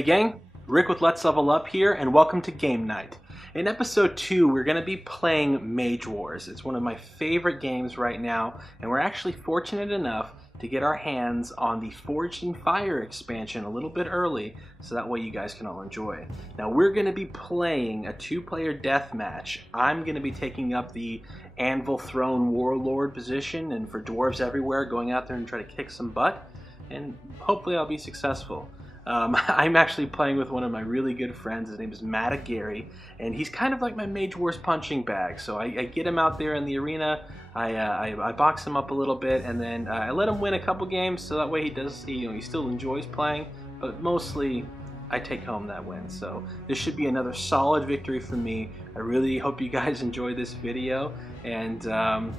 Hey gang, Rick with Let's Level Up here, and welcome to Game Night. In episode 2, we're going to be playing Mage Wars. It's one of my favorite games right now, and we're actually fortunate enough to get our hands on the Forged in Fire expansion a little bit early, so that way you guys can all enjoy. Now we're going to be playing a 2-player deathmatch. I'm going to be taking up the Anvil Throne Warlord position, and for dwarves everywhere, going out there and try to kick some butt, and hopefully I'll be successful. I'm actually playing with one of my really good friends. His name is Mage, and he's kind of like my Mage Wars punching bag. So I get him out there in the arena, I box him up a little bit, and then I let him win a couple games, so that way he still enjoys playing, but mostly I take home that win. So this should be another solid victory for me. I really hope you guys enjoy this video, and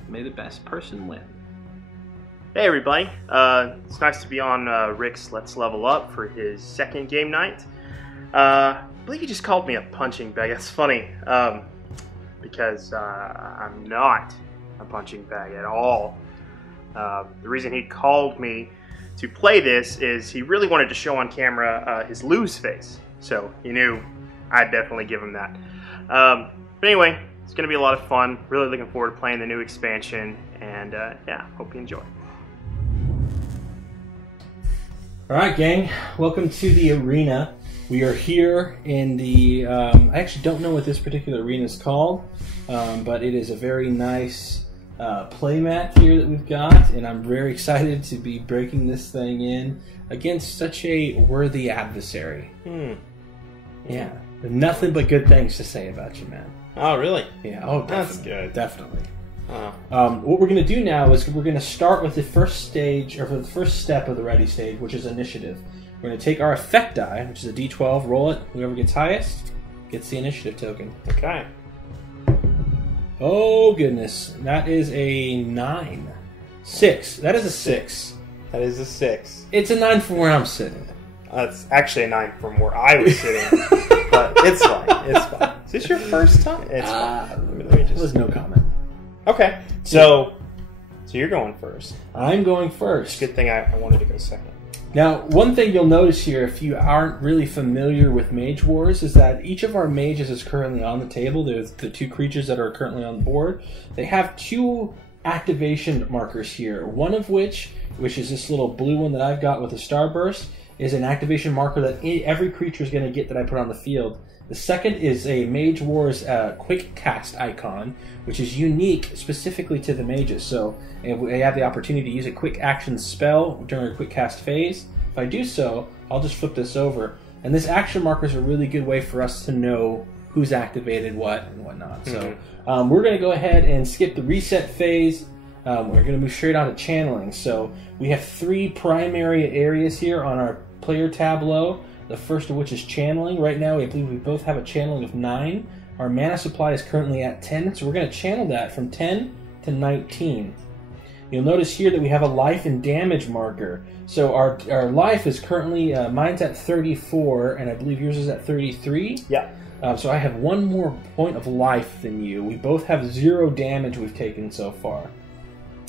may the best person win. Hey everybody, it's nice to be on Rick's Let's Level Up for his second game night. I believe he just called me a punching bag. That's funny, because I'm not a punching bag at all. The reason he called me to play this is he really wanted to show on camera his lose face, so he knew I'd definitely give him that. But anyway, it's going to be a lot of fun. Really looking forward to playing the new expansion, and yeah, hope you enjoy. Alright gang, welcome to the arena. We are here in the, I actually don't know what this particular arena is called, but it is a very nice playmat here that we've got, and I'm very excited to be breaking this thing in against such a worthy adversary. Yeah, nothing but good things to say about you, man. Oh, really? Yeah, oh, that's good. Definitely. Oh. What we're going to do now is we're going to start with the first stage, or the first step of the ready stage, which is initiative. We're going to take our effect die, which is a d12, roll it. Whoever gets highest gets the initiative token. Okay. Oh, goodness. That is a 9. 6. That is a 6. That is a 6. It's a 9 from where I'm sitting. It's actually a 9 from where I was sitting. But it's fine. It's fine. Is this your first time? It's fine. There's no comment. Okay, so you're going first. I'm going first. Good thing I wanted to go second. Now, one thing you'll notice here, if you aren't really familiar with Mage Wars, is that each of our mages is currently on the table. There's the 2 creatures that are currently on the board. They have 2 activation markers here. One of which is this little blue one that I've got with a starburst, is an activation marker that every creature is going to get that I put on the field. The second is a Mage Wars quick cast icon, which is unique specifically to the mages. So I have the opportunity to use a quick action spell during a quick cast phase. If I do so, I'll just flip this over. And this action marker is a really good way for us to know who's activated what and whatnot. So we're going to go ahead and skip the reset phase. We're going to move straight on to channeling. So we have 3 primary areas here on our player tableau. The first of which is channeling. Right now, I believe we both have a channeling of 9. Our mana supply is currently at 10, so we're going to channel that from 10 to 19. You'll notice here that we have a life and damage marker. So our life is currently, mine's at 34, and I believe yours is at 33. Yeah. So I have 1 more point of life than you. We both have 0 damage we've taken so far.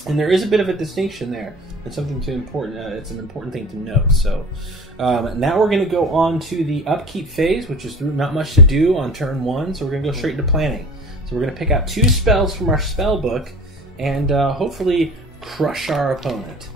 And there is a bit of a distinction there. It's something it's an important thing to note. So now we're going to go on to the upkeep phase, which is not much to do on turn 1. So we're going to go straight into planning. So we're going to pick out 2 spells from our spell book and hopefully crush our opponent.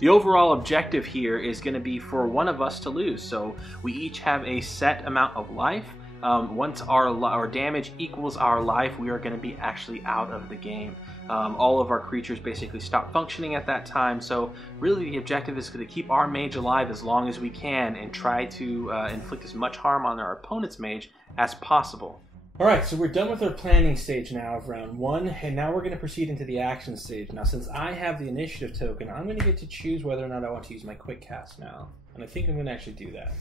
The overall objective here is going to be for one of us to lose. So we each have a set amount of life. Once our damage equals our life, we are going to be actually out of the game. All of our creatures basically stop functioning at that time, so really the objective is to keep our mage alive as long as we can and try to inflict as much harm on our opponent's mage as possible. Alright, so we're done with our planning stage now of round 1, and now we're going to proceed into the action stage. Now, since I have the initiative token, I'm going to get to choose whether or not I want to use my quick cast now, and I think I'm going to actually do that.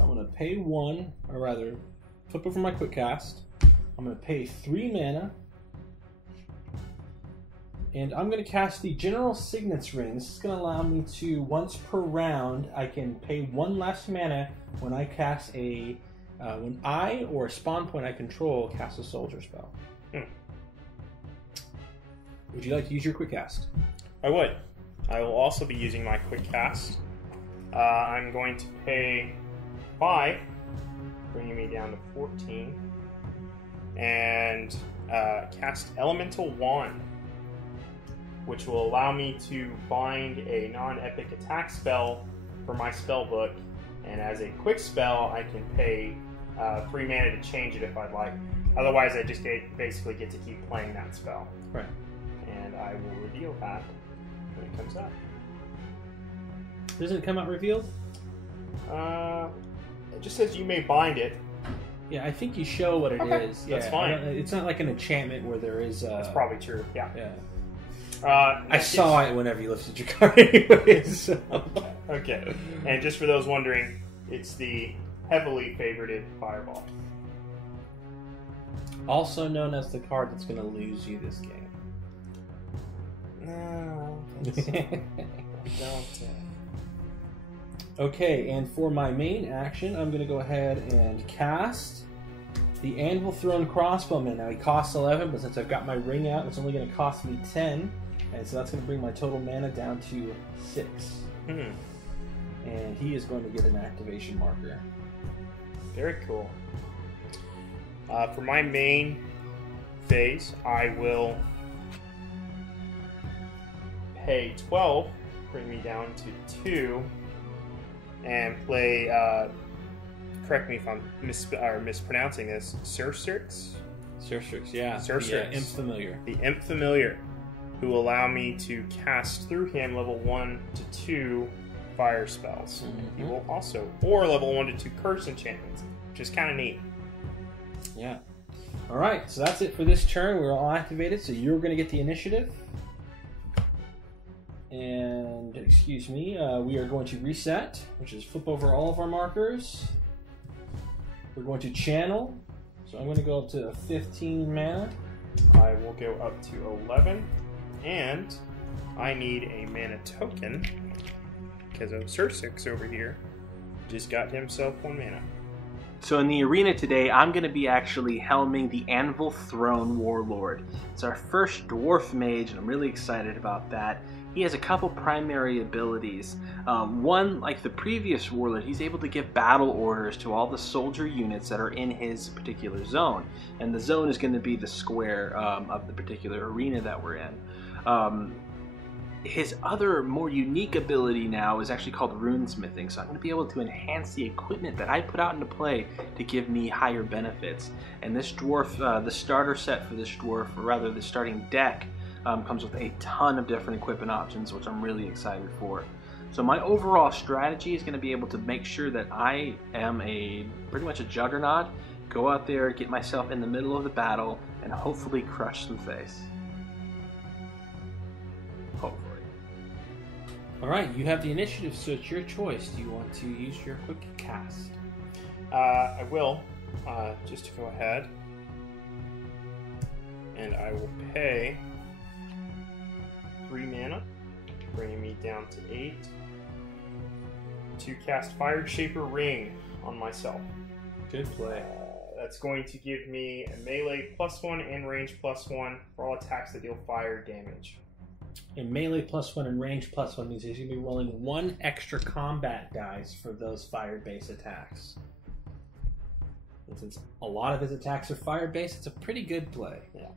I'm going to pay 1, or rather, flip over my quick cast. I'm going to pay 3 mana. And I'm going to cast the General Signet's Ring. This is going to allow me to, once per round, I can pay 1 less mana when I cast when I or a spawn point I control cast a soldier spell. Would you like to use your quick cast? I would. I will also be using my quick cast. I'm going to pay 5, bringing me down to 14, and cast Elemental Wand, which will allow me to bind a non-epic attack spell for my spell book, and as a quick spell, I can pay 3 mana to change it if I'd like. Otherwise, I just basically get to keep playing that spell. Right. And I will reveal that when it comes out. Doesn't it come out revealed? It just says you may bind it. Yeah, I think you show what it is. Yeah, that's fine. It's not like an enchantment where there is. That's probably true. Yeah. Yeah. I saw it whenever you lifted your card, anyways. So. Okay. And just for those wondering, it's the heavily favorited Fireball. Also known as the card that's going to lose you this game. No, don't. Okay, and for my main action, I'm going to go ahead and cast the Anvil Thrown Crossbowman. Now, he costs 11, but since I've got my ring out, it's only going to cost me 10. And so that's going to bring my total mana down to 6. And he is going to get an activation marker. Very cool. For my main phase, I will pay 12, bring me down to 2, and play, correct me if I'm mispronouncing this, Surstrix? Surstrix, yeah. Surstrix. The Imp Familiar. The Imp Familiar, who will allow me to cast through him level 1 to 2 fire spells. He will also, or level 1 to 2 curse enchantments, which is kind of neat. Yeah. Alright, so that's it for this turn. We're all activated, so you're going to get the initiative. And, excuse me, we are going to reset, which is flip over all of our markers. We're going to channel, so I'm going to go up to 15 mana. I will go up to 11, and I need a mana token, because of Surstrix over here just got himself 1 mana. So in the arena today, I'm going to be actually helming the Anvil Throne Warlord. It's our first dwarf mage, and I'm really excited about that. He has a couple primary abilities. One, like the previous Warlord, he's able to give battle orders to all the soldier units that are in his particular zone. And the zone is going to be the square of the particular arena that we're in. His other more unique ability now is actually called runesmithing, so I'm going to be able to enhance the equipment that I put out into play to give me higher benefits. And this dwarf, the starter set for this dwarf, or rather the starting deck, comes with a ton of different equipment options, which I'm really excited for. So my overall strategy is going to be able to make sure that I am pretty much a juggernaut, go out there, get myself in the middle of the battle, and hopefully crush some face. Hopefully. Alright, you have the initiative, so it's your choice. Do you want to use your quick cast? I will, just to go ahead, and I will pay 3 mana, bringing me down to 8, to cast Fired Shaper Ring on myself. Good play. That's going to give me a melee +1 and range +1 for all attacks that deal fire damage. And melee +1 and range +1 means he's going to be rolling 1 extra combat dice for those fire-based attacks. And since a lot of his attacks are fire-based, it's a pretty good play. Yeah.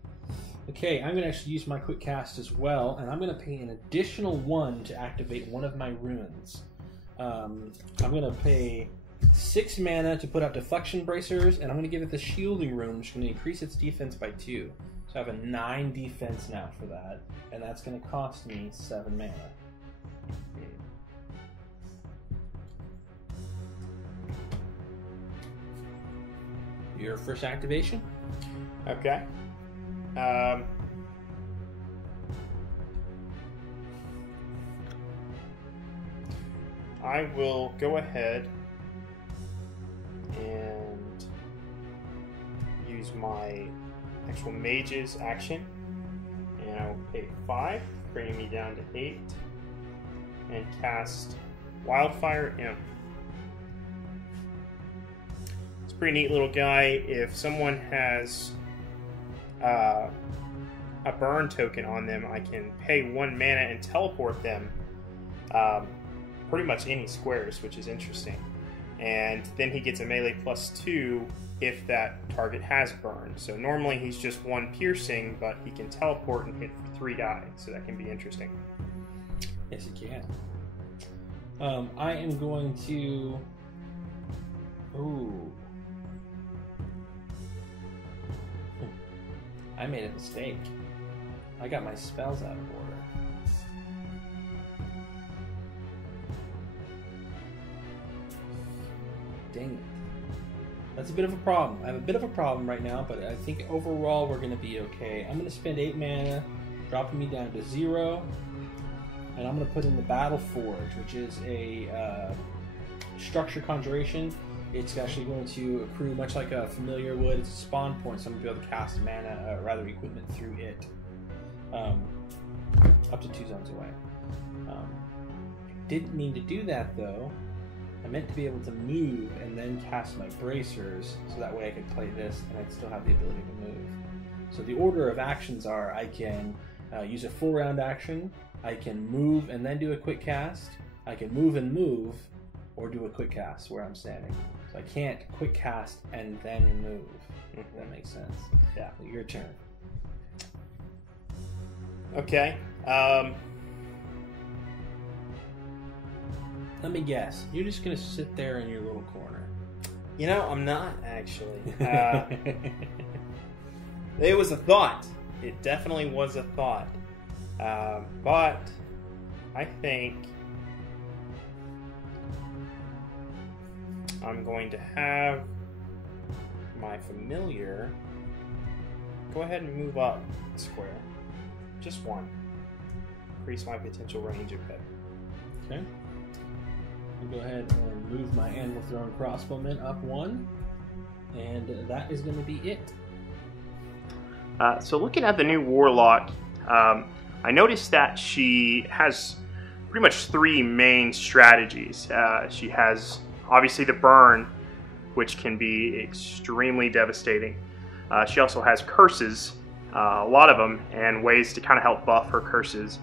Okay, I'm going to actually use my quick cast as well, and I'm going to pay an additional 1 to activate one of my runes. I'm going to pay 6 mana to put out Deflection Bracers, and I'm going to give it the Shielding Rune, which is going to increase its defense by 2. So I have a 9 defense now for that, and that's going to cost me 7 mana. Your first activation? Okay. I will go ahead and use my actual mage's action, and I will pay 5, bringing me down to 8, and cast Wildfire Imp. It's a pretty neat little guy. If someone has a burn token on them, I can pay 1 mana and teleport them pretty much any squares, which is interesting. and then he gets a melee +2 if that target has burn. So normally he's just 1 piercing, but he can teleport and hit for 3 die, so that can be interesting. Yes, it can. I am going to... Ooh. I made a mistake. I got my spells out of order. Dang it. That's a bit of a problem. I have a bit of a problem right now, but I think overall we're going to be okay. I'm going to spend 8 mana, dropping me down to 0. And I'm going to put in the Battle Forge, which is a structure conjuration. It's actually going to accrue much like a familiar would. It's a spawn point, so I'm going to be able to cast mana, rather equipment through it. Up to 2 zones away. I didn't mean to do that though. I meant to be able to move and then cast my bracers, so that way I could play this and I'd still have the ability to move. So the order of actions are I can use a full round action, I can move and then do a quick cast, I can move and move, or do a quick cast where I'm standing. So I can't quick cast and then move, if that makes sense. Yeah, your turn. Okay. Let me guess. You're just going to sit there in your little corner. You know, I'm not, actually. It was a thought. It definitely was a thought. But I think I'm going to have my familiar go ahead and move up a square. Just 1. Increase my potential range a bit. Okay. I'll go ahead and move my Anvil Throne Crossbowman up 1. And that is going to be it. So looking at the new Warlock, I noticed that she has pretty much 3 main strategies. She has obviously the burn, which can be extremely devastating. She also has curses, a lot of them, and ways to kind of help buff her curses.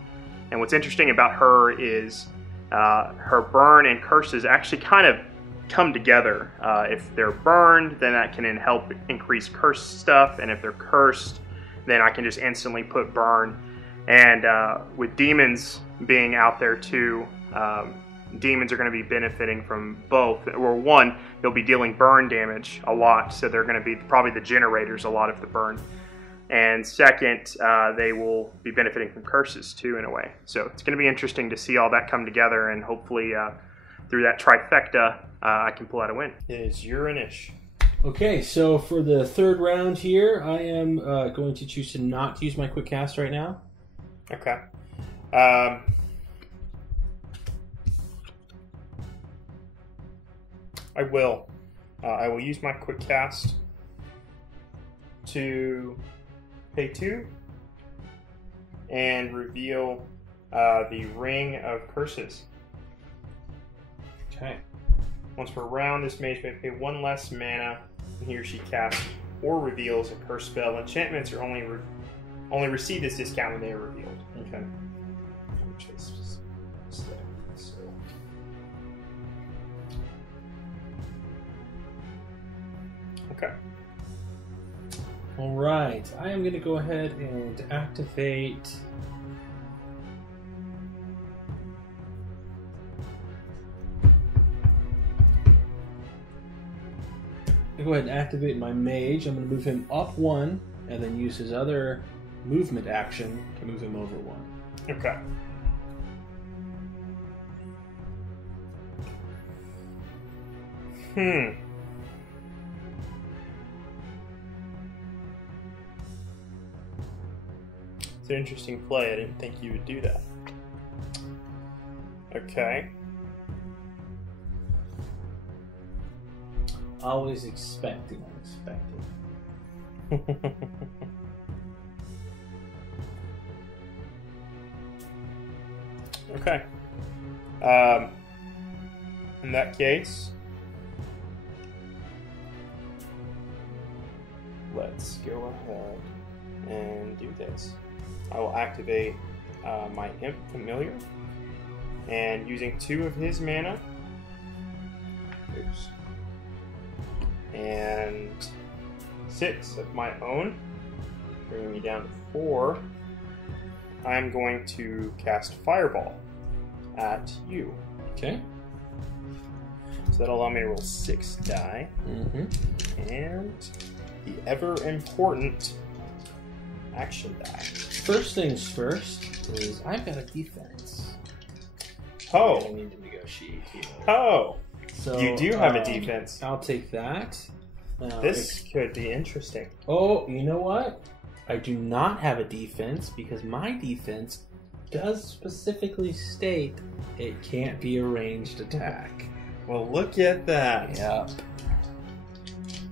And what's interesting about her is her burn and curses actually kind of come together. If they're burned, then that can help increase curse stuff, and if they're cursed, then I can just instantly put burn. And with demons being out there too, demons are going to be benefiting from both. Or one, they'll be dealing burn damage a lot, so they're going to be probably the generators a lot of the burn. And second, they will be benefiting from curses too, in a way. So it's going to be interesting to see all that come together, and hopefully through that trifecta, I can pull out a win. It is Uranish. Okay, so for the 3rd round here, I am going to choose to not use my quick cast right now. Okay. I will. I will use my quick cast to pay 2 and reveal the Ring of Curses. Okay. Once per round, this mage may pay 1 less mana when he or she casts or reveals a curse spell. Enchantments are only receive this discount when they are revealed. Okay. Okay. All right. I am going to go ahead and activate. Go ahead and activate my mage. I'm going to move him up 1 and then use his other movement action to move him over 1. Okay. It's an interesting play. I didn't think you would do that. Okay. Always expecting unexpected. Okay. In that case, let's go ahead and do this. I will activate my Imp Familiar, and using 2 of his mana, Oops. And 6 of my own, bringing me down to 4. I'm going to cast Fireball at you. Okay. So that'll allow me to roll 6 die. And the ever-important action die. First things first is I've got a defense. Oh. I need to negotiate here. Oh. So, you do have a defense. I'll take that. This could be interesting. Oh, you know what? I do not have a defense because my defense does specifically state it can't be a ranged attack. Well, look at that. Yep.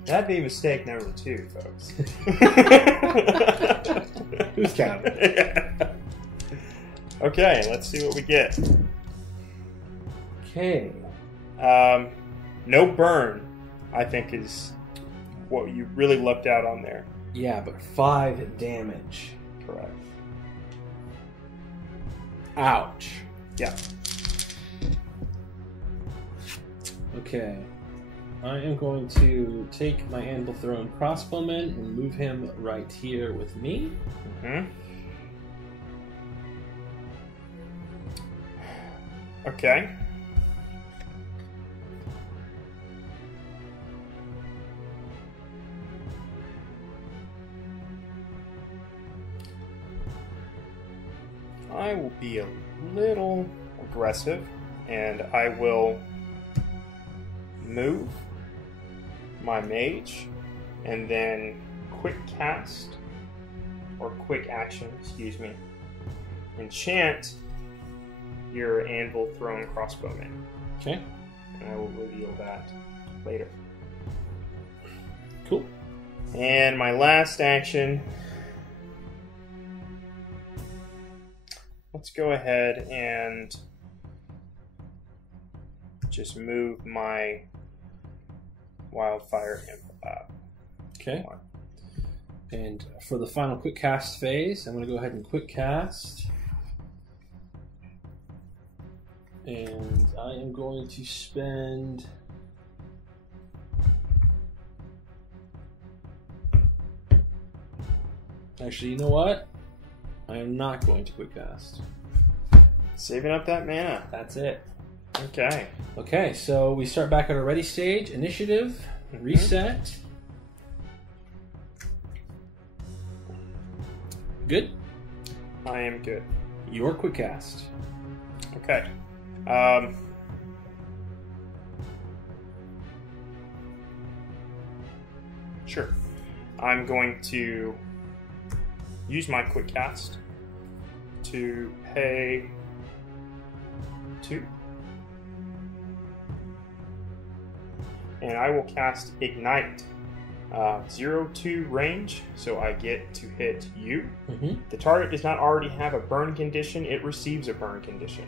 That'd be mistake number 2, folks. Who's counting? Okay, let's see what we get. Okay. No burn, I think, is what you really lucked out on there. Yeah, but 5 damage. Correct. Ouch. Yeah. Okay. I am going to take my Anvil Throne crossbowman and move him right here with me. Okay. I will be a little aggressive, and I will move my mage, and then quick cast, or quick action, excuse me, enchant your Anvil Throne crossbowman. Okay. And I will reveal that later. Cool. And my last action, let's go ahead and just move my Wildfire Imp up. Okay. And for the final quick cast phase, I'm going to go ahead and quick cast. And I am going to spend... Actually, you know what? I am not going to quick cast. Saving up that mana. That's it. Okay. Okay, so we start back at our ready stage. Initiative. Reset. Good? I am good. Your quick cast. Okay. Sure. I'm going to use my quick cast to pay 2. And I will cast Ignite. 0-2 range, so I get to hit you. The target does not already have a burn condition, it receives a burn condition.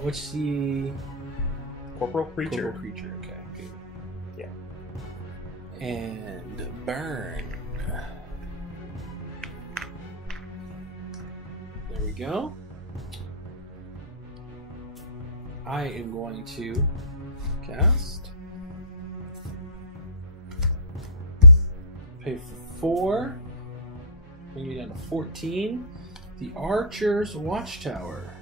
What's the... Corporal creature. Corporal creature, okay, good. Yeah. And burn. There we go. I am going to cast. Pay for 4. Bring me down to 14. The Archer's Watchtower.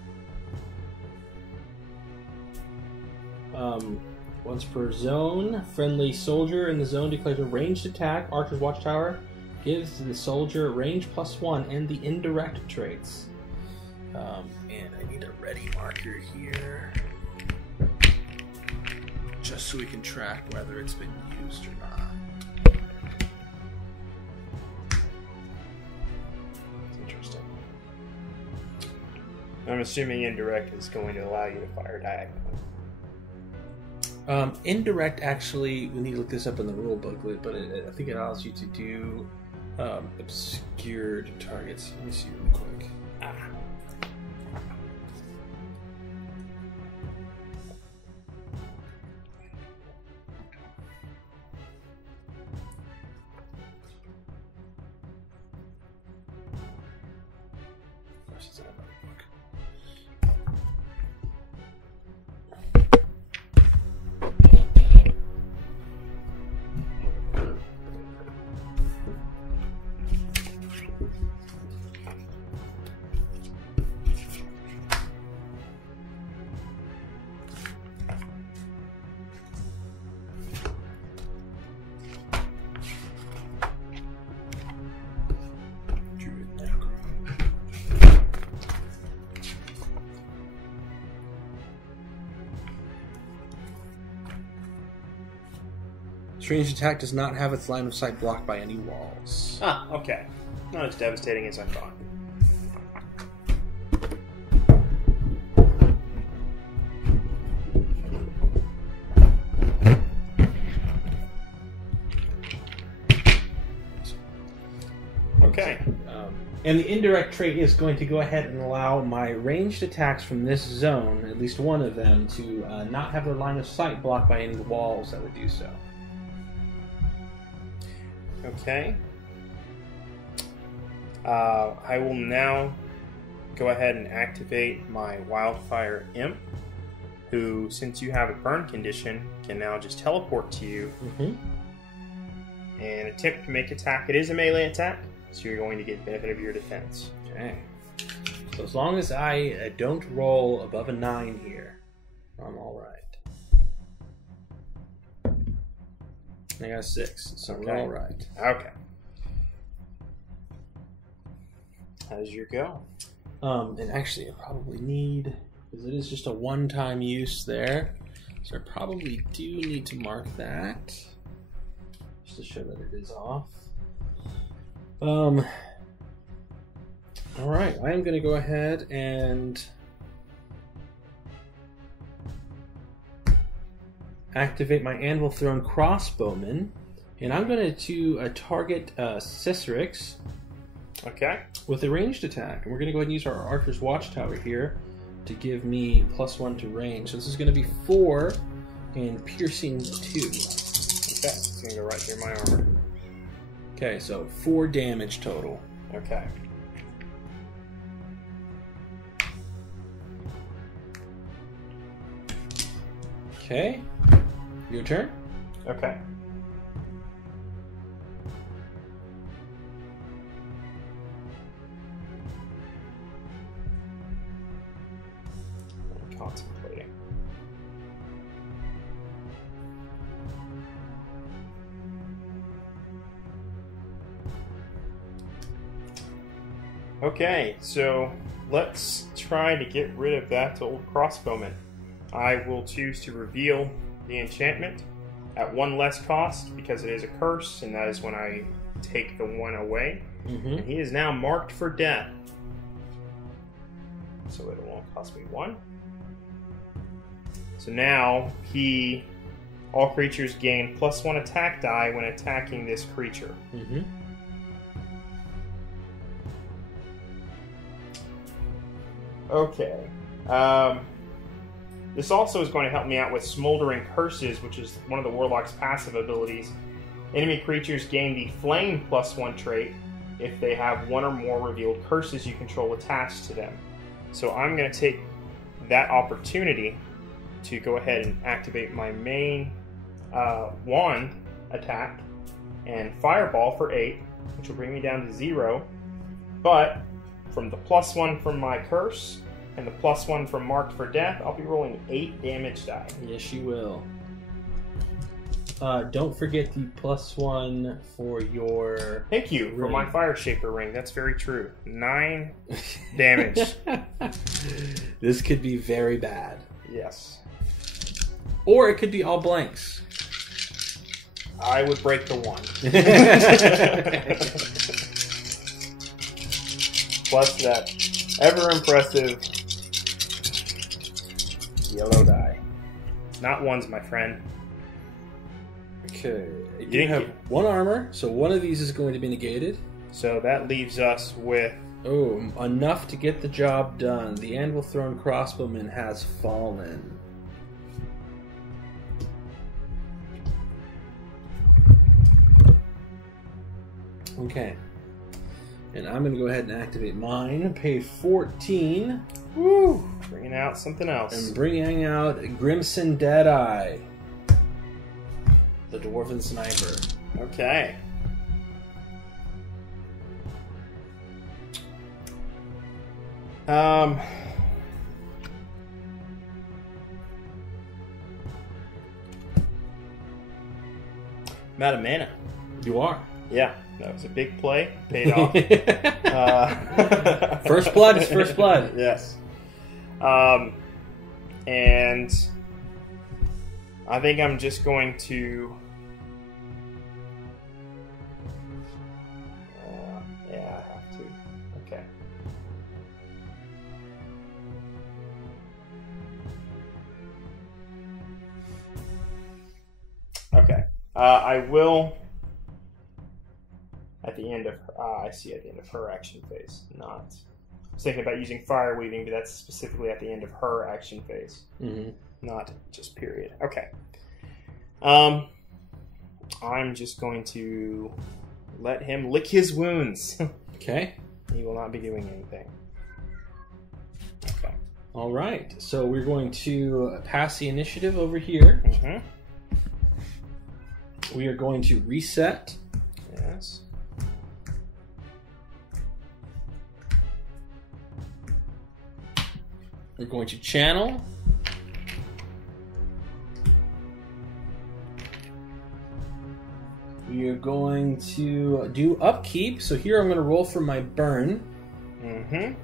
Once per zone, friendly soldier in the zone declares a ranged attack. Archer's Watchtower gives the soldier range +1 and the indirect traits. And I need a ready marker here, just so we can track whether it's been used or not. That's interesting. I'm assuming indirect is going to allow you to fire diagonally. Indirect, actually, we need to look this up in the rule booklet, but I think it allows you to do obscured targets. Let me see real quick. Strange attack does not have its line of sight blocked by any walls. Ah, okay. Not as devastating as I thought. Okay. And the indirect trait is going to go ahead and allow my ranged attacks from this zone, at least one of them, to not have their line of sight blocked by any walls that would do so. Okay. I will now go ahead and activate my Wildfire Imp, who, since you have a burn condition, can now just teleport to you and attempt to make attack. It is a melee attack, so you're going to get benefit of your defense. Okay. So as long as I don't roll above a 9 here, I'm alright. I got a 6, so we're alright. Okay. How's your go? And actually, I probably need, because it is just a one-time use there, so I probably do need to mark that, just to show that it is off. Alright, I am going to go ahead and activate my Anvil Thrown Crossbowman, and I'm going to target Cicerix with a ranged attack. And we're going to go ahead and use our Archer's Watchtower here to give me +1 to range. So this is going to be 4 and piercing 2. Okay, it's going to go right through my armor. Okay, so 4 damage total. Okay. Okay, your turn. Okay. I'm contemplating. Okay, so let's try to get rid of that old crossbowman. I will choose to reveal the enchantment at 1 less cost because it is a curse, and that is when I take the 1 away. And he is now marked for death. So it won't cost me 1. So now all creatures gain +1 attack die when attacking this creature. Okay. This also is going to help me out with Smoldering Curses, which is one of the Warlock's passive abilities. Enemy creatures gain the Flame +1 trait if they have 1 or more revealed curses you control attached to them. So I'm going to take that opportunity to go ahead and activate my main wand attack and Fireball for 8, which will bring me down to 0. But from the +1 from my curse and the +1 from Marked for Death, I'll be rolling 8 damage die. Yes, you will. Don't forget the +1 for your... Thank you ring. for my Fire Shaper ring. That's very true. 9 damage. This could be very bad. Yes. Or it could be all blanks. I would break the 1. Plus that ever impressive yellow die. Not 1s, my friend. Okay. You have 1 armor, so 1 of these is going to be negated. So that leaves us with... Oh, enough to get the job done. The Anvil Thrown Crossbowman has fallen. Okay. And I'm going to go ahead and activate mine. Pay 14. Woo! Bringing out something else. And bringing out Grimson Deadeye. The Dwarven Sniper. Okay. I'm out of mana. You are. Yeah, that was a big play. Paid off. First blood is first blood. Yes. And I think I'm just going to... yeah, I have to. Okay. Okay. I will... At the end of... I see at the end of her action phase. Not... I was thinking about using Fire Weaving, but that's specifically at the end of her action phase. Mm-hmm. Not just period. Okay. I'm just going to let him lick his wounds. Okay. He will not be doing anything. Okay. All right. So we're going to pass the initiative over here. Mm-hmm. We are going to reset. Yes. We're going to channel. We are going to do upkeep. So here I'm going to roll for my burn. Mm-hmm.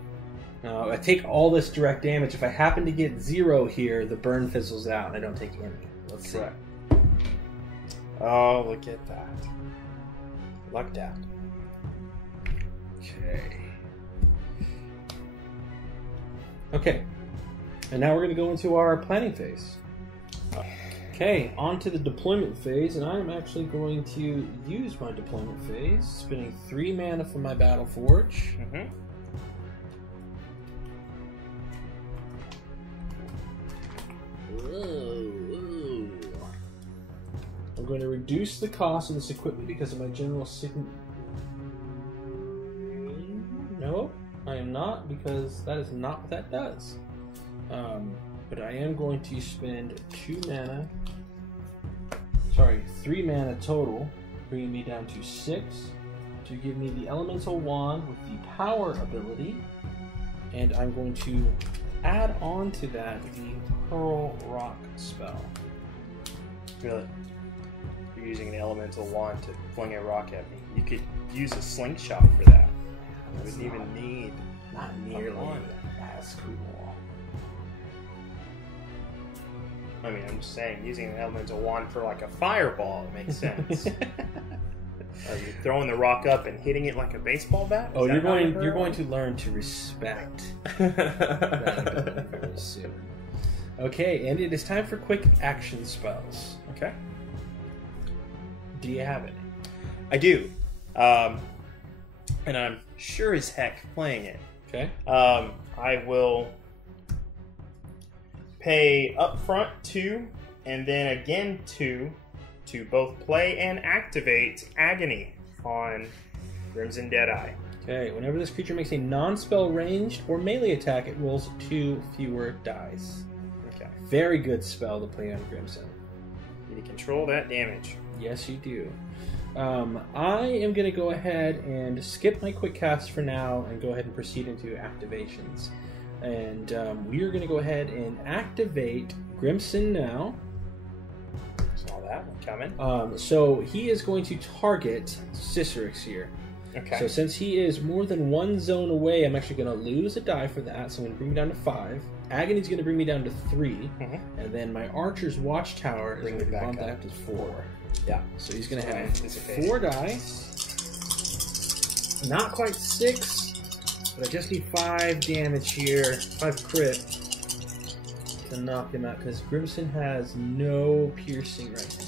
I take all this direct damage. If I happen to get 0 here, the burn fizzles out and I don't take any. Let's see. Correct. Oh, look at that. Lucked out. Okay. Okay. And now we're going to go into our planning phase. Okay, on to the deployment phase, and I'm actually going to use my deployment phase, spending 3 mana from my Battle Forge. Mm-hmm. I'm going to reduce the cost of this equipment because of my general No, I am not, because that is not what that does. But I am going to spend 2 mana. Sorry, 3 mana total, bringing me down to 6 to give me the Elemental Wand with the Power ability. And I'm going to add on to that the Pearl Rock spell. Really? You're using an elemental wand to fling a rock at me. You could use a slingshot for that. I wouldn't even need... Not nearly wand. as cool. I mean, I'm just saying, using an elemental wand for like a fireball makes sense. Are you throwing the rock up and hitting it like a baseball bat? Oh, you're going to learn to respect that ability very soon. Okay, and it is time for quick action spells. Okay. Do you have any? I do. And I'm sure as heck playing it. Okay. I will pay upfront 2 and then again 2 to both play and activate Agony on Crimson Deadeye. Okay, whenever this creature makes a non-spell ranged or melee attack, it rolls 2 fewer dice. Okay. Very good spell to play on Crimson. You control that damage. Yes, you do. I am going to go ahead and skip my quick cast for now and go ahead and proceed into activations. And we are going to go ahead and activate Grimson now. Saw that one coming. So he is going to target Cicerix here. Okay. So since he is more than 1 zone away, I'm actually going to lose a die for that. So I'm going to bring me down to 5. Agony's going to bring me down to 3. Mm-hmm. And then my Archer's Watchtower is Bring going to it back bump up. that to 4. Yeah. So he's going to So have anticipation. 4 dice. Not quite 6, but I just need 5 damage here. 5 crit to knock him out, because Grimson has no piercing right now.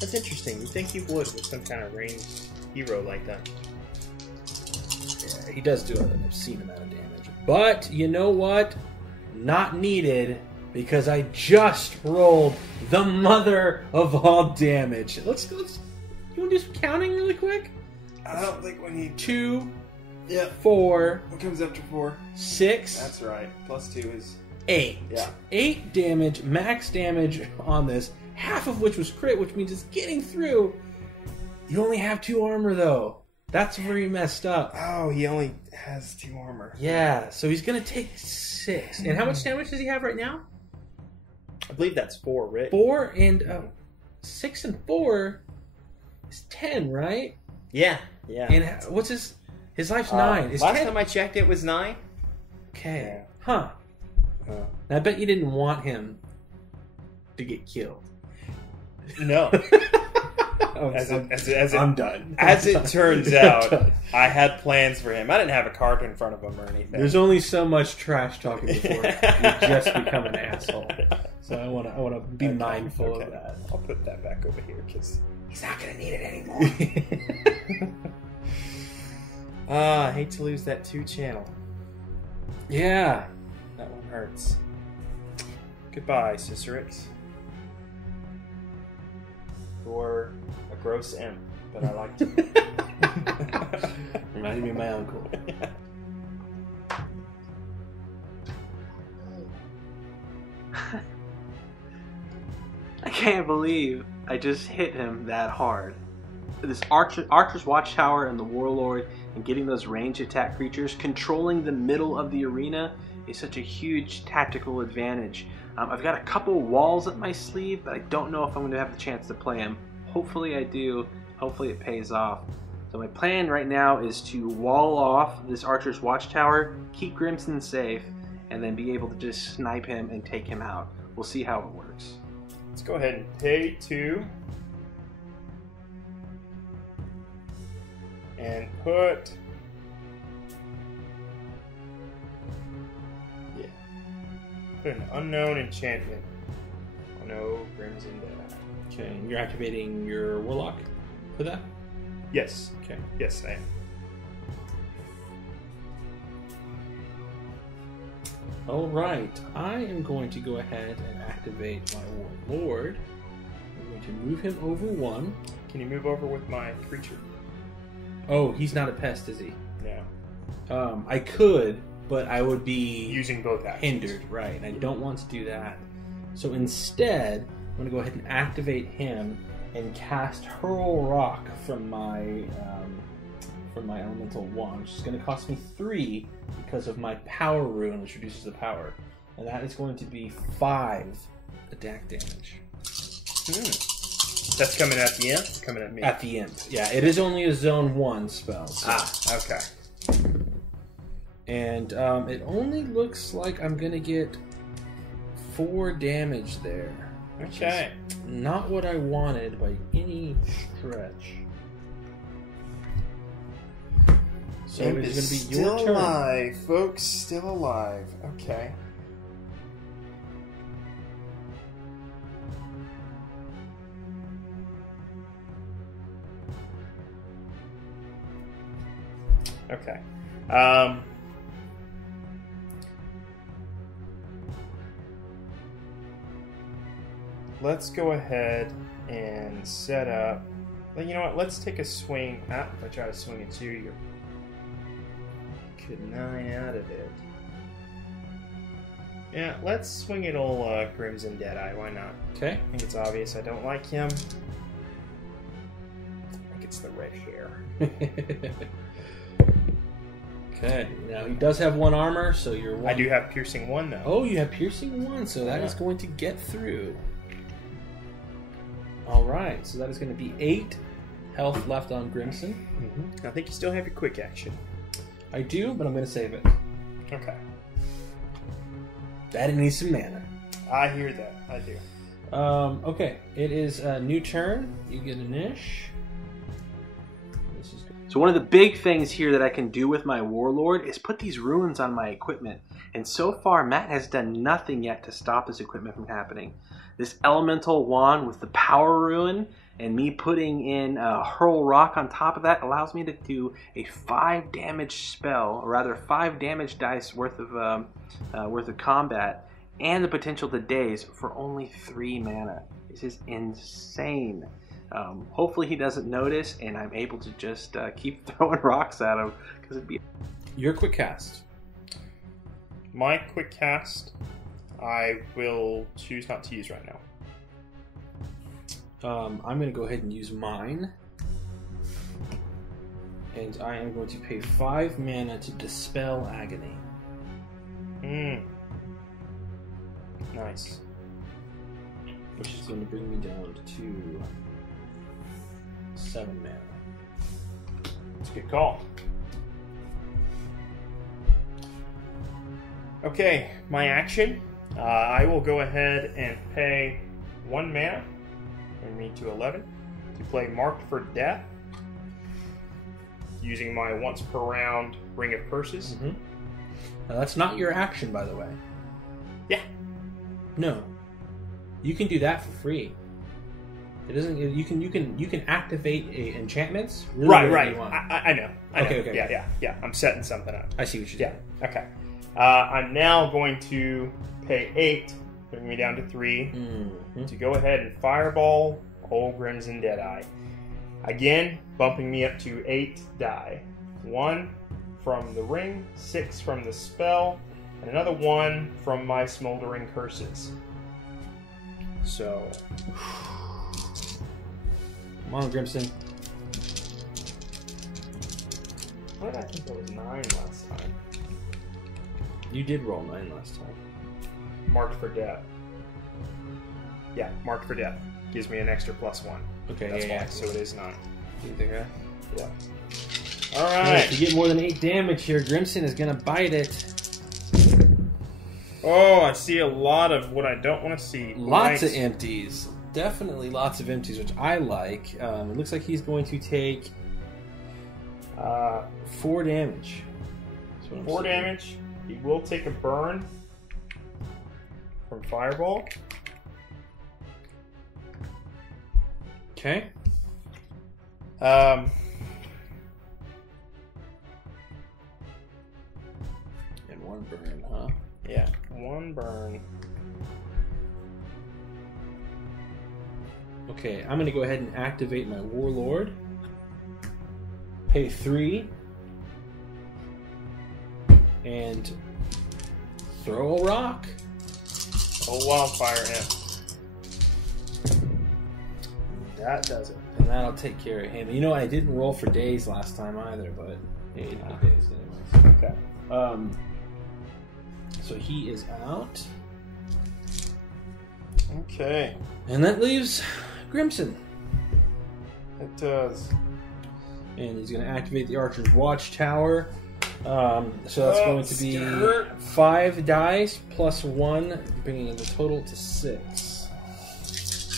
That's interesting. You'd think he would with some kind of ranged hero like that. Yeah, he does do an obscene amount of damage. But, you know what? Not needed, because I just rolled the mother of all damage. Let's you want to do some counting really quick? I don't think we need 2, Yeah. 4, What comes after 4? 6, That's right. Plus 2 is... 8. Yeah. 8 damage, max damage on this, half of which was crit, which means it's getting through. You only have 2 armor, though. That's where he messed up. Oh, he only has 2 armor. Yeah, so he's going to take 6. And how much damage does he have right now? I believe that's 4, Rick. 4 and 6 and 4 is 10, right? Yeah. And what's his life's 9. Is last 10? time I checked, it was 9. Okay. Huh. I bet you didn't want him to get killed. No. I'm done. As it turns out, I had plans for him. I didn't have a card in front of him or anything. There's only so much trash talking before you just become an asshole. So I want to be mindful of that. I'll put that back over here because he's not going to need it anymore. I hate to lose that 2 channel. Yeah. That one hurts. Goodbye, Cicerix. You're a gross imp, but I liked you. Reminded me of my uncle. I can't believe I just hit him that hard. This Archer's Watchtower and the Warlord and getting those range attack creatures, controlling the middle of the arena is such a huge tactical advantage. I've got a couple walls up my sleeve, but I don't know if I'm going to have the chance to play them. Hopefully I do. Hopefully it pays off. So my plan right now is to wall off this Archer's Watchtower, keep Grimson safe, and then be able to just snipe him and take him out. We'll see how it works. Let's go ahead and pay 2. And put... Yeah. Put an unknown enchantment. Oh no, Crimson Dead. Okay, you're activating your Warlock for that? Yes. Okay. Yes, I am. Alright, I am going to go ahead and activate my Warlord. I'm going to move him over 1. Can you move over with my creature? Oh, he's not a pest, is he? No. I could, but I would be using both actions. hindered, right? And I don't want to do that. So instead, I'm going to go ahead and activate him and cast Hurl Rock from my elemental wand, which is going to cost me 3 because of my power rune, which reduces the power, and that is going to be 5 attack damage. That's coming at the imp? Coming at me? At the imp, yeah. It is only a zone 1 spell. So. Okay. And it only looks like I'm going to get 4 damage there. Okay. Not what I wanted by any stretch. So Imp it's is going to be your still turn. alive, folks. Still alive. Okay. Okay. Let's go ahead and set up. Well, you know what? Let's take a swing. If I try to swing at you, you're good 9 out of it. Yeah, let's swing at old Crimson Deadeye. Why not? Okay. I think it's obvious I don't like him. I think it's the red hair. Okay. Now he does have 1 armor, so you're 1. I do have piercing 1 though. Oh, you have piercing 1, so that is going to get through. Alright, so that is going to be 8 health left on Grimson. I think you still have your quick action. I do, but I'm going to save it. Okay. That needs some mana. I hear that. I do. Okay, it is a new turn. You get an ish. This is good. So one of the big things here that I can do with my Warlord is put these runes on my equipment. And so far, Matt has done nothing yet to stop this equipment from happening. This elemental wand with the power rune and me putting in a Hurl Rock on top of that allows me to do a 5 damage spell, or rather 5 damage dice worth of combat, and the potential to daze for only 3 mana. This is insane. Hopefully he doesn't notice, and I'm able to just keep throwing rocks at him because it'd be. Your quick cast. My quick cast, I will choose not to use right now. I'm going to go ahead and use mine. And I am going to pay 5 mana to Dispel Agony. Nice. Which is going to bring me down to 7 mana. It's a good call. Okay, my action. I will go ahead and pay 1 mana, bring me to 11, to play Marked for Death, using my once per round Ring of Curses. Mm-hmm. Now that's not your action, by the way. Yeah. No. You can do that for free. It doesn't. You can activate enchantments. Really Right. You want. I know. I know. Okay. Yeah. I'm setting something up. I see what you're doing. Okay. I'm now going to pay 8, bring me down to 3, to go ahead and fireball Old Crimson Deadeye. Again, bumping me up to 8 die. 1 from the ring, 6 from the spell, and another 1 from my Smoldering Curses. So, Come on, Grimson. what did I think that was 9 last time? You did roll 9 last time. Marked for Death. Yeah, Marked for Death. Gives me an extra +1. Okay, That's yeah. why, so it is 9. You think that? Yeah. Alright. If you get more than 8 damage here, Grimson is going to bite it. Oh, I see a lot of what I don't want to see. Lots of empties. Definitely lots of empties, which I like. It looks like he's going to take 4 damage. 4 damage. He will take a burn from Fireball. Okay. And 1 burn, huh? Yeah, 1 burn. Okay, I'm going to go ahead and activate my Warlord. Pay 3. And throw a rock. Oh, wildfire him. That does it. And that'll take care of him. You know, I didn't roll for days last time either, but yeah, it did days anyways. Okay. So he is out. Okay. And that leaves Grimson. It does. And he's going to activate the Archer's Watchtower. So that's going to be 5 dice plus 1, bringing the total to 6.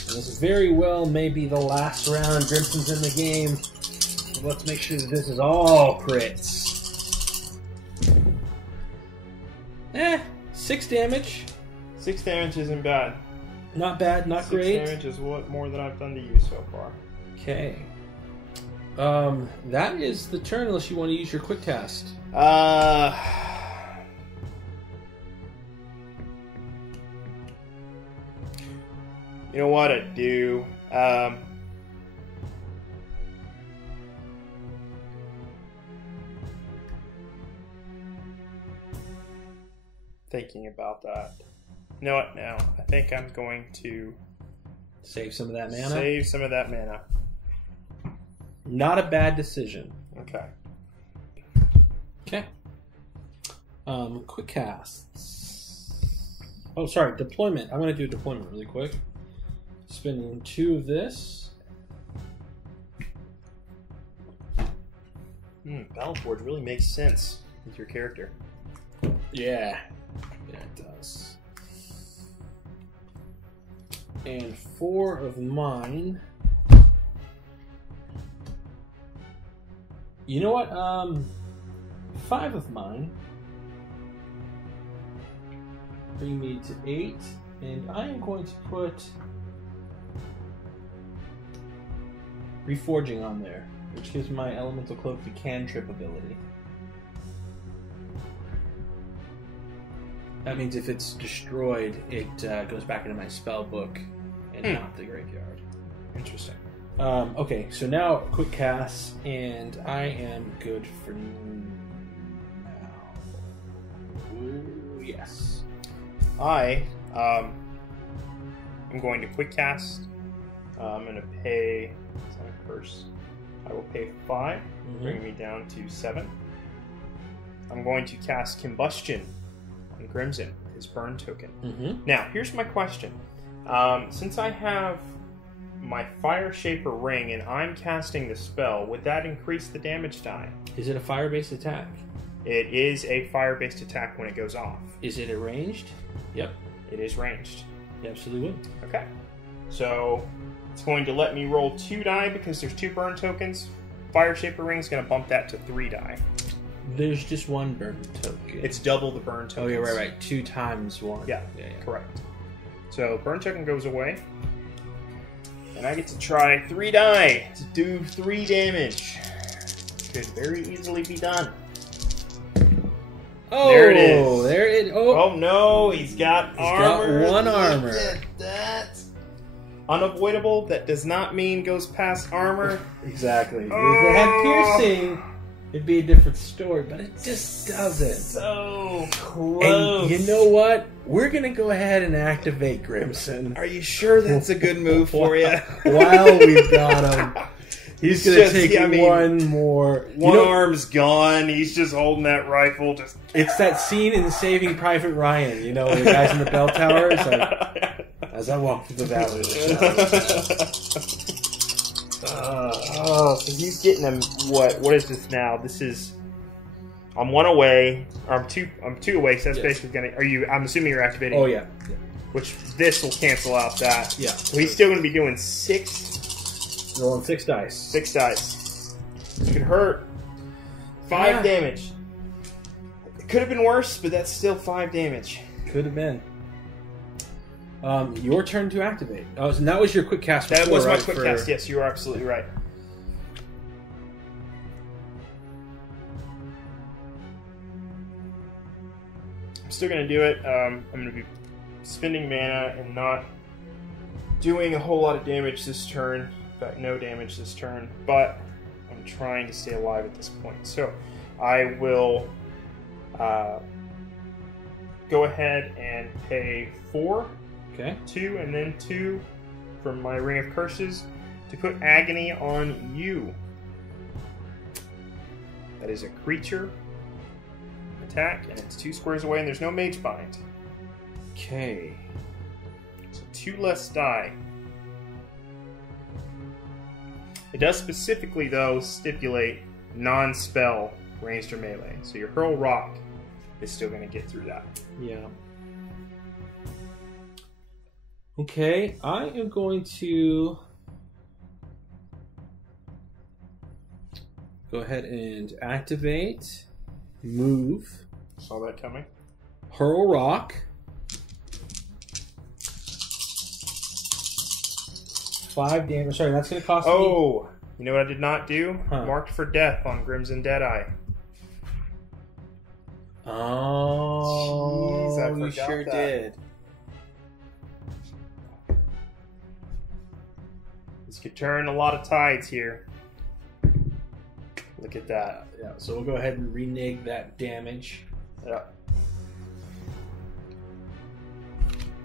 And this very well may be the last round Grimson's in the game. So let's make sure that this is all crits. 6 damage. 6 damage isn't bad. Not bad, not great. 6 damage is what more than I've done to you so far. Okay. That is the turn unless you want to use your quick cast. You know what I do? Thinking about that. You know what? Now I think I'm going to Save some of that mana. save some of that mana. Not a bad decision. Okay. Okay. Quick casts. Oh, sorry. Deployment. I'm going to do a deployment really quick. Spending 2 of this. Battleforge really makes sense with your character. Yeah. Yeah, it does. And 4 of mine. You know what? 5 of mine. Bring me to 8. And I am going to put Reforging on there, which gives my Elemental Cloak the cantrip ability. That means if it's destroyed, it goes back into my spell book and not the graveyard. Interesting. Okay, so now quick cast, and I am good for now. Ooh, yes. I am going to quick cast. I'm going to pay. Is that a curse? I will pay 5, bringing me down to 7. I'm going to cast Combustion on Crimson, his burn token. Now, here's my question. Since I have my Fire Shaper ring and I'm casting the spell, would that increase the damage die? Is it a fire-based attack? It is a fire-based attack when it goes off. Is it ranged? Yep. It is ranged. It absolutely would. Okay. So it's going to let me roll 2 die because there's 2 burn tokens. Fire Shaper ring is going to bump that to 3 die. There's just 1 burn token. It's double the burn token. Oh, yeah, right. 2 times 1. Yeah, correct. So burn token goes away. And I get to try 3 die to do 3 damage. Could very easily be done. Oh, there it is. There it. Oh no, he's got armor. Got 1 armor. Look at that. Unavoidable. That does not mean goes past armor. Exactly. If it had piercing, it'd be a different story, but it just doesn't. So close. And you know what? We're gonna go ahead and activate Grimson. Are you sure that's a good move for you? While we've got him. He's gonna take one more. One arm's gone. He's just holding that rifle. It's that scene in Saving Private Ryan. You know, the guys in the bell tower. As I walk through the valley. So he's getting him. What is this now? This is. I'm 1 away. Or I'm two away. So that's basically gonna. I'm assuming you're activating. Oh yeah. Which this will cancel out that. Yeah. So he's still gonna be doing 6. Rolling 6 dice. 6 dice. It could hurt. 5 damage. It could have been worse, but that's still 5 damage. Could have been. Your turn to activate. Oh, and that was your quick cast. That was my quick cast. Yes, you are absolutely right. I'm still going to do it. I'm going to be spending mana and not doing a whole lot of damage this turn. In fact, no damage this turn. But I'm trying to stay alive at this point. So I will go ahead and pay 4. Okay. 2 and then 2 from my Ring of Curses to put Agony on you. That is a creature attack, and it's 2 squares away, and there's no Mage Bind. Okay. So 2 less die. It does specifically, though, stipulate non-spell ranged or melee. So your Hurl Rock is still going to get through that. Yeah. Okay, I am going to go ahead and activate, move, Saw that coming. Hurl Rock, 5 damage. Sorry, that's going to cost me. Oh, you know what I did not do? Huh. Marked for death on Crimson Deadeye. Oh, Jeez, I you forgot sure that. did. This could turn a lot of tides here. Look at that. Yeah, so we'll go ahead and renege that damage. Yeah.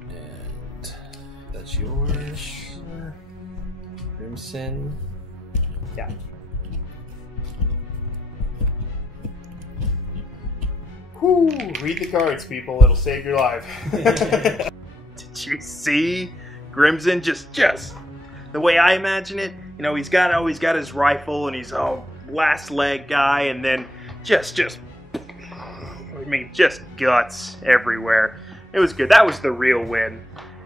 And that's yours. Crimson. Yeah. Whew. Read the cards, people. It'll save your life. Did you see Crimson just the way I imagine it? You know, he's got his rifle and he's last leg guy, and then just guts everywhere. It was good. That was the real win.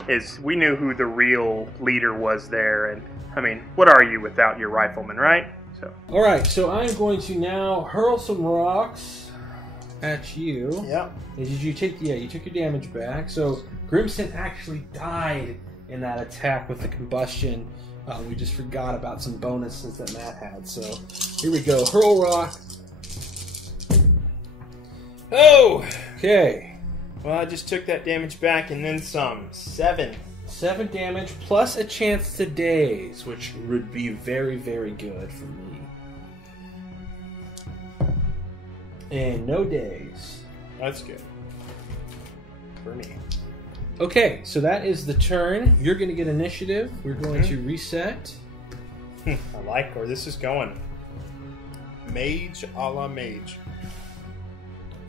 Is we knew who the real leader was there, and I mean, what are you without your rifleman, right? So. All right, so I'm going to now hurl some rocks at you. Yeah. You took your damage back. So Grimson actually died in that attack with the combustion. We just forgot about some bonuses that Matt had. So here we go. Hurl rock. Oh! Okay. Well, I just took that damage back and then some. 7. 7 damage plus a chance to daze, which would be very, very good for me. And no daze. That's good. For me. Okay, so that is the turn. You're going to get initiative. We're going to reset. I like where this is going. Mage a la Mage.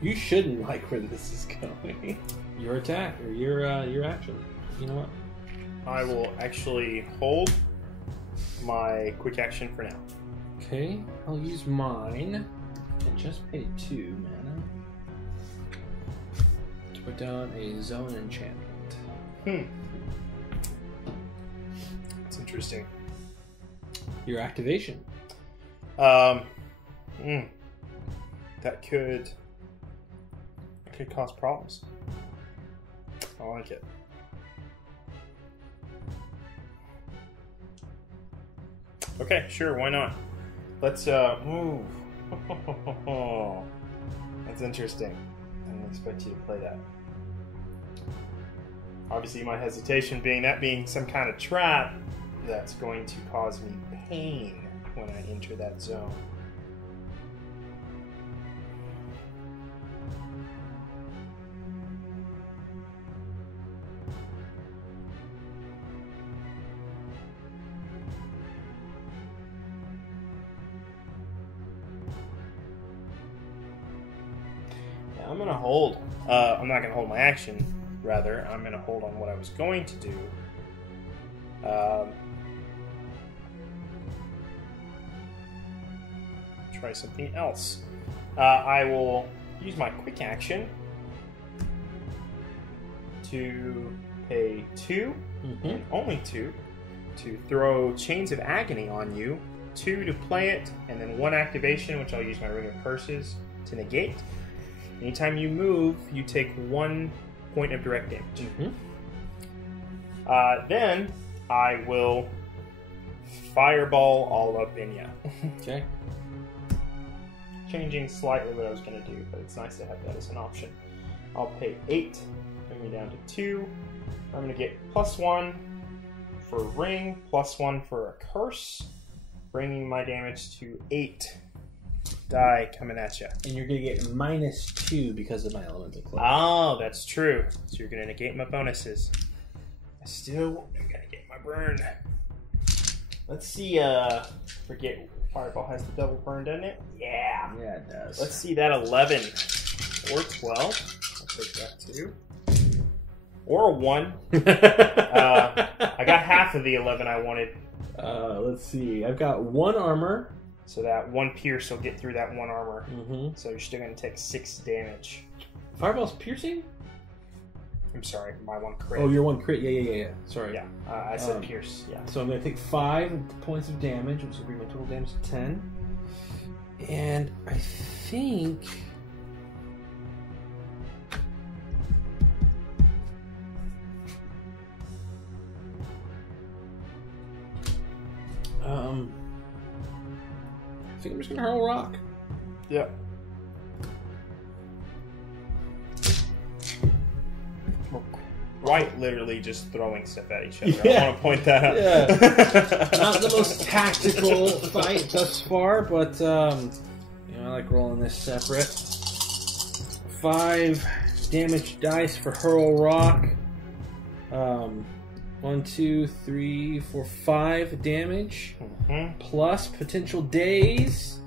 You shouldn't like where this is going. Your attack or your action. You know what? I will actually hold my quick action for now. Okay, I'll use mine and just pay 2 mana to put down a zone enchantment. That's interesting. Your activation. That could cause problems. I like it. Okay, sure, why not? Let's move. That's interesting. I didn't expect you to play that. Obviously, my hesitation being some kind of trap that's going to cause me pain when I enter that zone. I'm going to hold. I'm not going to hold my action. Rather, I'm going to hold on what I was going to do. Try something else. I will use my quick action to pay 2, and only 2, to throw Chains of Agony on you. 2 to play it, and then 1 activation, which I'll use my Ring of Curses to negate. Anytime you move, you take 1 point of direct damage. Then I will fireball all up in ya. Okay. Changing slightly what I was going to do, but it's nice to have that as an option. I'll pay 8, bring me down to 2. I'm going to get +1 for ring, +1 for a curse, bringing my damage to 8. Die coming at you. And you're going to get -2 because of my elemental cloak. Oh, that's true. So you're going to negate my bonuses. I still am going to get my burn. Let's see, forget Fireball has the double burn, doesn't it? Yeah. Yeah, it does. Let's see that 11 or 12. I'll take that too. Or a 1. I got half of the 11 I wanted. Let's see. I've got 1 armor. So that 1 pierce will get through that 1 armor. So you're still going to take 6 damage. Fireball's piercing? I'm sorry, my 1 crit. Oh, your 1 crit. Yeah. Sorry. Yeah, I said pierce. Yeah. So I'm going to take 5 points of damage, which will bring my total damage to 10. And I think... I think I'm just going to hurl rock. Yeah. Quite literally just throwing stuff at each other. Yeah. I want to point that out. Yeah. Not the most tactical fight thus far, but I like rolling this separate. 5 damage dice for hurl rock. 1, 2, 3, 4, 5 damage. Plus potential daze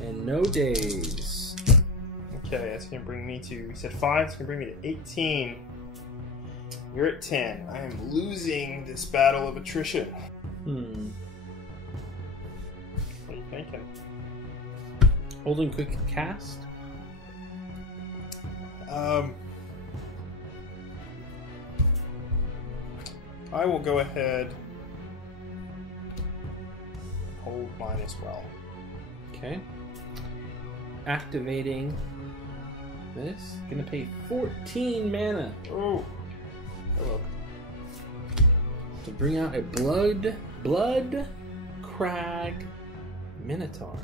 and no daze. Okay, that's gonna bring me to. You said 5. It's gonna bring me to 18. You're at 10. I am losing this battle of attrition. What are you thinking? Holding quick cast. I will go ahead. Hold mine as well. Okay. Activating this. Gonna pay 14 mana. Oh. Hello. To bring out a blood crag minotaur.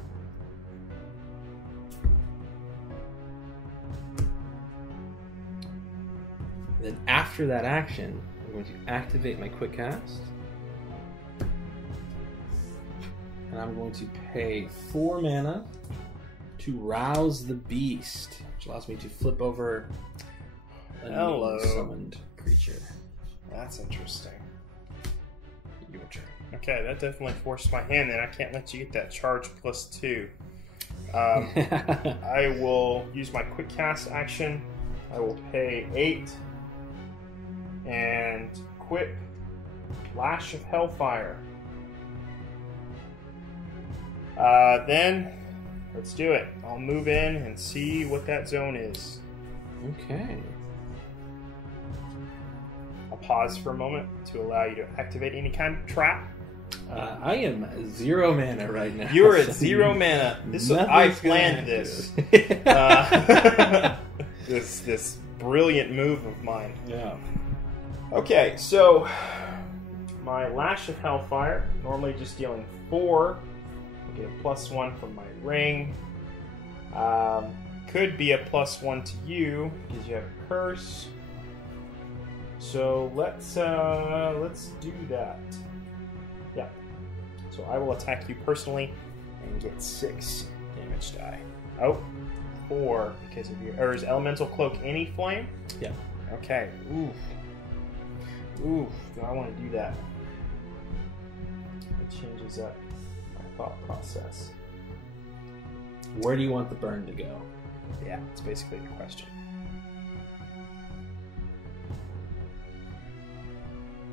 Then after that action, I'm going to activate my quick cast. And I'm going to pay 4 mana to rouse the beast, which allows me to flip over a summoned creature. That's interesting. Your turn. Okay, that definitely forced my hand. Then I can't let you get that charge +2. I will use my quick cast action. I will pay 8 and equip Lash of Hellfire. Then let's do it. I'll move in and see what that zone is. Okay. I'll pause for a moment to allow you to activate any kind of trap. I am 0 mana right now. You're at 0 mana. I planned this. This brilliant move of mine. Yeah. Okay, so my Lash of Hellfire, normally just dealing 4. I'll get a +1 from my ring. Could be a +1 to you because you have a curse. So let's do that. Yeah. So I will attack you personally and get 6 damage die. Oh, 4 because of your. Or is Elemental Cloak any flame? Yeah. Okay. Oof. Oof. Do I want to do that? It changes up my thought process. Where do you want the burn to go? Yeah, it's basically the question.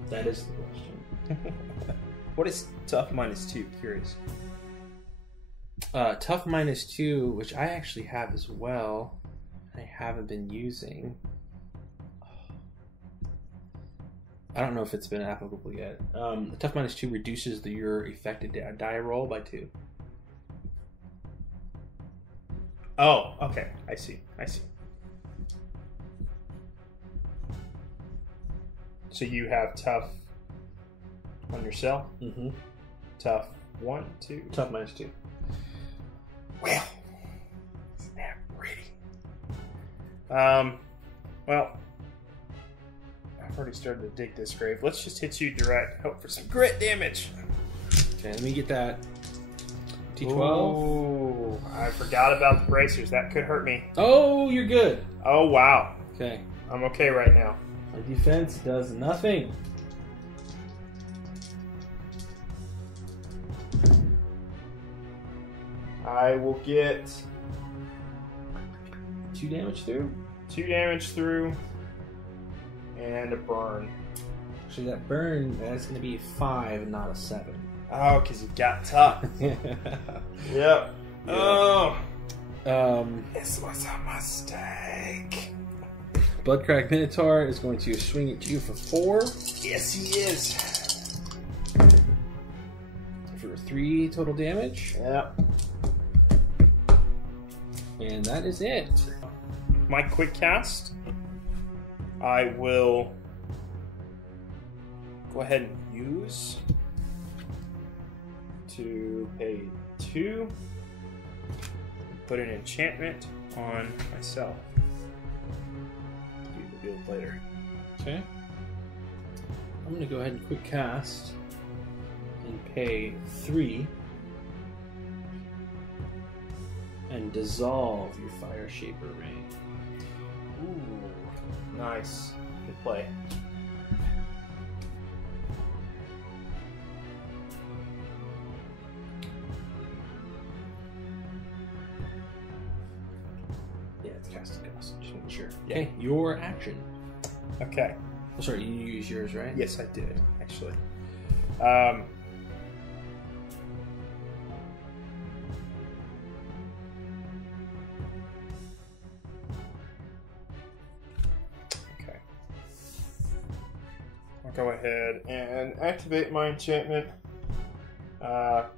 That is the question. What is tough -2? Curious. Tough -2, which I actually have as well. I haven't been using. I don't know if it's been applicable yet. The tough -2 reduces your affected die roll by 2. Oh, okay. I see. So you have tough on yourself? Mm-hmm. Tough 1, 2? Tough -2. Well, isn't that pretty? Well, I've already started to dig this grave. Let's just hit you direct. Hope for some grit damage. Okay, let me get that. T12. Oh, I forgot about the bracers. That could hurt me. Oh, you're good. Oh, wow. Okay. I'm okay right now. My defense does nothing. I will get 2 damage through. 2 damage through and a burn. Actually, that burn, that's going to be 5, not a 7. Oh, because you got tough. Yep. Oh. This was a mistake. Bloodcrack Minotaur is going to swing at you for 4. Yes, he is. For 3 total damage. Yep. And that is it. My quick cast, I will go ahead and use to pay 2 and put an enchantment on myself. Do the build later. Okay. I'm going to go ahead and quick cast and pay 3 and dissolve your Fire Shaper ring. Ooh, nice. Good play. Yeah, it's casting cost. Just making sure. Yeah. Okay, your action. Okay. Oh, sorry, you use yours, right? Yes, I did, actually. Okay. I'll go ahead and activate my enchantment,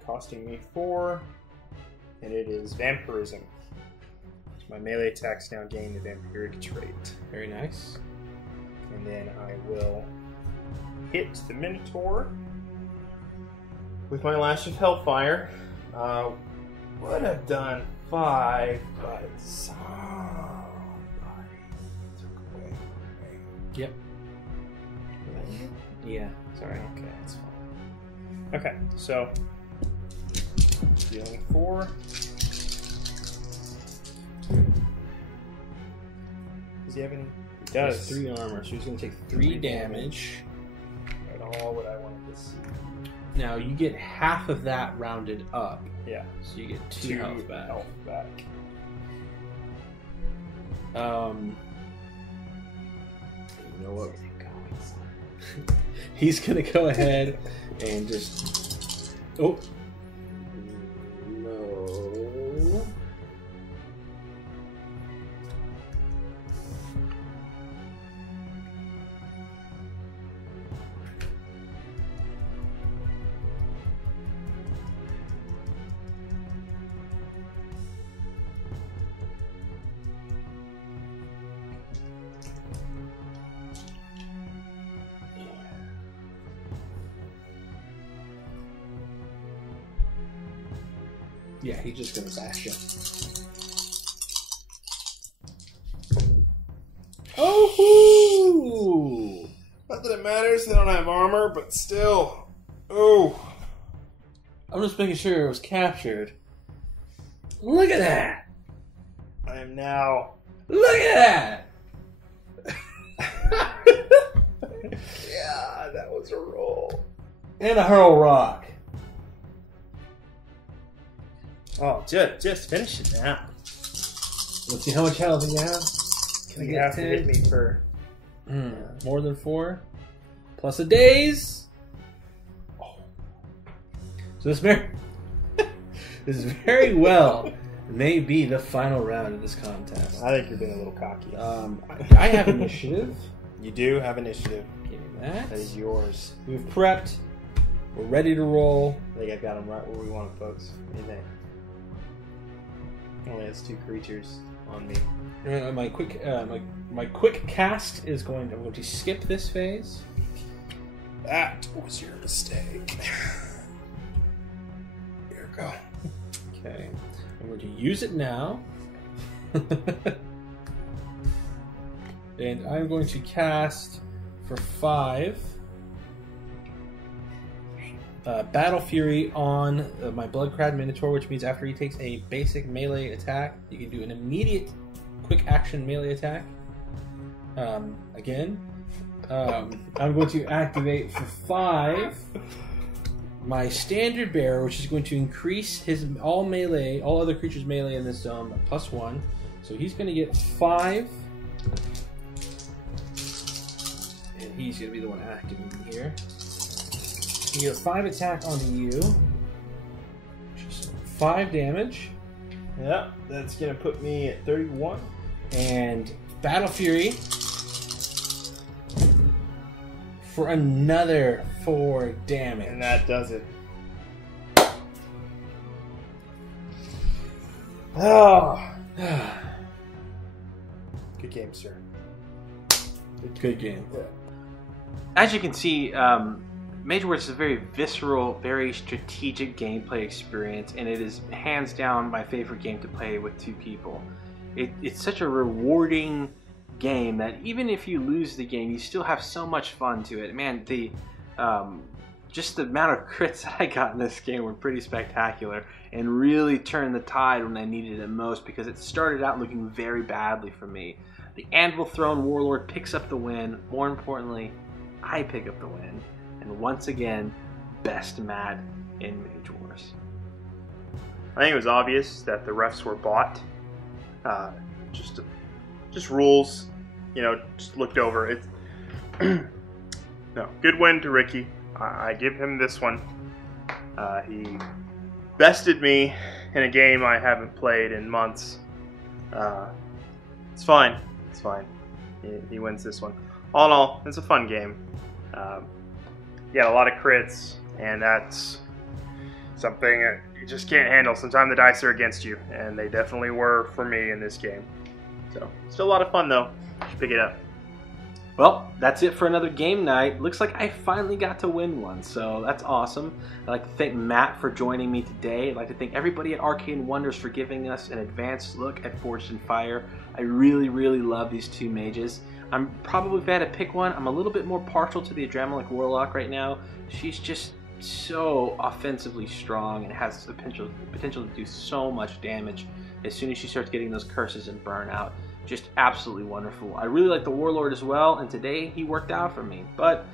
costing me 4, and it is Vampirism. My melee attacks now gain the vampiric trait. Very nice. And then I will hit the Minotaur with my Lash of Hellfire. Would have done 5, but somebody took away my ring. Yep. Yeah. Sorry. Okay, that's fine. Okay, so dealing 4. Does he have any? He does. 3 armor, so he's going to take 3 damage. At all what I wanted to see. Now you get half of that rounded up. Yeah. So you get 2 health back. You know what? He's gonna go ahead and just. Oh. No. Yeah, he's just gonna bash you. Oh! Not that it matters, they don't have armor, but still. Oh. I'm just making sure it was captured. Look at that! I am now. Look at that! Yeah, that was a roll. And a hurl rock. Oh, just finish it now. Let's see how much health you have. Can You have to hit me for more than 4? Plus a daze. Oh. So this very well may be the final round of this contest. I think you're being a little cocky. I have initiative. You do have initiative. Give me that. That is yours. We've prepped. We're ready to roll. I think I got them right where we want them, folks. What do you think? Only has 2 creatures on me. My quick cast is I'm going to skip this phase. That was your mistake. Here we go. Okay. I'm going to use it now. And I'm going to cast for 5 Battle Fury on my Bloodcrad Minotaur, which means after he takes a basic melee attack, you can do an immediate quick action melee attack. Again, I'm going to activate for 5 my Standard Bearer, which is going to increase his all other creatures melee in this zone by +1. So he's going to get 5. And he's going to be the one activating here. You get 5 attack onto you. 5 damage. Yeah, that's going to put me at 31. And Battle Fury for another 4 damage. And that does it. Oh. Good game, sir. Good game. Yeah. As you can see, Mage Wars is a very visceral, very strategic gameplay experience, and it is hands down my favorite game to play with 2 people. It's such a rewarding game that even if you lose the game, you still have so much fun to it. Man, just the amount of crits that I got in this game were pretty spectacular and really turned the tide when I needed it most, because it started out looking very badly for me. The Anvil Throne Warlord picks up the win. More importantly, I pick up the win. And once again, best Matt in Mage Wars. I think it was obvious that the refs were bought. Just rules, just looked over it. No, good win to Ricky. I give him this one. He bested me in a game I haven't played in months. It's fine. It's fine. He wins this one. All in all, it's a fun game. Yeah, a lot of crits, and that's something that you just can't handle. Sometimes the dice are against you, and they definitely were for me in this game. So, still a lot of fun though. You should pick it up. Well, that's it for another game night. Looks like I finally got to win one, so that's awesome. I'd like to thank Matt for joining me today. I'd like to thank everybody at Arcane Wonders for giving us an advanced look at Forged in Fire. I really, really love these 2 mages. I'm probably, if I had to pick one, I'm a little bit more partial to the Adramelech Warlock right now. She's just so offensively strong and has the potential to do so much damage as soon as she starts getting those curses and burnout. Just absolutely wonderful. I really like the Warlord as well, and today he worked out for me. But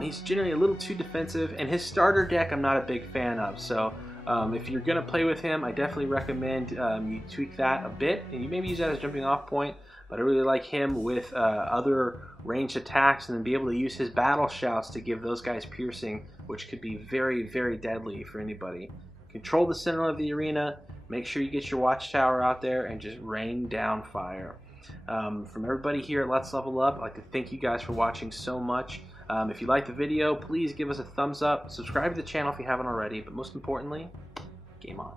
He's generally a little too defensive, and his starter deck I'm not a big fan of. So if you're going to play with him, I definitely recommend you tweak that a bit, and you maybe use that as a jumping off point. But I really like him with other ranged attacks, and then be able to use his battle shouts to give those guys piercing, which could be very, very deadly for anybody. Control the center of the arena, make sure you get your watchtower out there, and just rain down fire. From everybody here at Let's Level Up, I'd like to thank you guys for watching so much. If you liked the video, please give us a thumbs up, subscribe to the channel if you haven't already, but most importantly, game on.